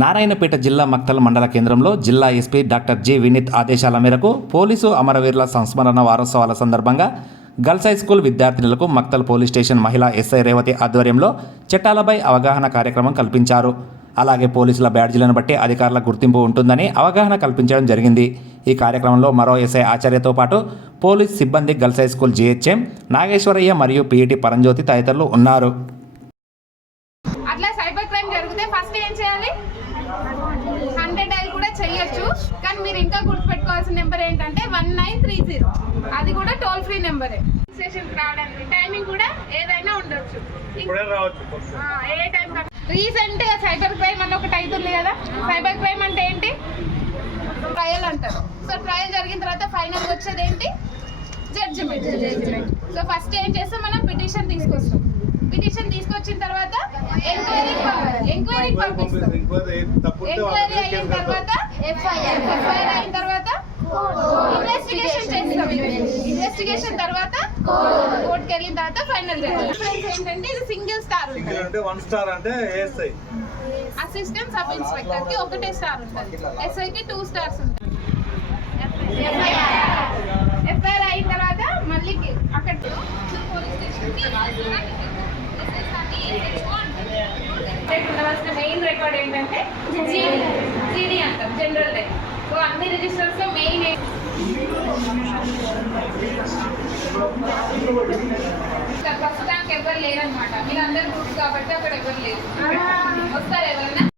నారాయణపేట జిల్లా మక్తల్ మండల కేంద్రంలో జిల్లా ఎస్పీ డాక్టర్ జి వినీత్ ఆదేశాల మేరకు పోలీసు అమరవీరుల సంస్మరణ వారోత్సవాల సందర్భంగా గర్ల్స్ హై స్కూల్ విద్యార్థినులకు మక్తల్ పోలీస్ స్టేషన్ మహిళా ఎస్ఐ రేవతి ఆధ్వర్యంలో చట్టాలపై అవగాహన కార్యక్రమం కల్పించారు. అలాగే పోలీసుల బ్యాడ్జీలను బట్టి అధికారుల గుర్తింపు ఉంటుందని అవగాహన కల్పించడం జరిగింది. ఈ కార్యక్రమంలో మరో ఎస్ఐ ఆచార్యతో పాటు పోలీస్ సిబ్బంది, girls high school GHM Nageswarayya మరియు పీఈటీ పరంజ్యోతి తదితరులు ఉన్నారు. అట్లా సైబర్ క్రైమ్ జరిగితే ఫస్ట్ ఏం చేయాలి? 100 డైల్ కూడా చేయొచ్చు. కానీ మీరు ఇంకా గుర్తుపెట్టుకోవాల్సిన నెంబర్ ఏంటంటే 1930. అది కూడా టోల్ ఫ్రీ నెంబరే. స్టేషన్కి రావడానికి టైమింగ్ కూడా ఏదైనా ఉండొచ్చు. ఏ టైం రీసెంట్ గా సైబర్ క్రైమ్ అని ఒకటి అవుతుంది కదా. సైబర్ క్రైమ్ అంటే ఏంటి? ట్రయల్ అంటారు. సో ట్రయల్ జరిగిన తర్వాత ఫైనల్ వచ్చేది ఏంటి? జడ్జిమెంట్. సో ఫస్ట్ ఏం చేస్తాం, మనం పిటిషన్ తీసుకొస్తాం. పిటిషన్ తీసుకొచ్చిన తర్వాత ఎంక్వైరీకి పంపిస్తాం. ఎంక్వైరీ అయిన తర్వాత ఎఫ్ఐఆర్ అయిన తర్వాత ఇన్వెస్టిగేషన్ చేస్తాం. ఇన్వెస్టిగేషన్ తర్వాత కోర్టుకి వెళ్ళిన తర్వాత ఫైనల్ డిఫరెన్స్ ఏంటంటే ఇది సింగిల్ స్టార్ ఉంటుంది. 1 స్టార్ అంటే ఏఎస్ఐ, అసిస్టెంట్ సబ్ ఇన్స్పెక్టర్ కి 1 స్టార్ ఉంటుంది. ఎస్ఐ కి 2 స్టార్స్ ఉంటాయి. ఎఫ్ఐఆర్ అయిన తర్వాత మళ్ళీ అక్కడ పోలీస్ స్టేషన్ కి ఉండవలసిన మెయిన్ రికార్డ్ ఏంటంటే జీడీ అంటాం, జనరల్ డైరీ. సో అన్ని రిజిస్టర్స్ లో మెయిన్ ప్రస్తుతానికి ఎవరు లేరనమాట. మీరు అందరు గ్రూప్స్ కాబట్టి అక్కడ ఎవరు లేరు. వస్తారు ఎవరైనా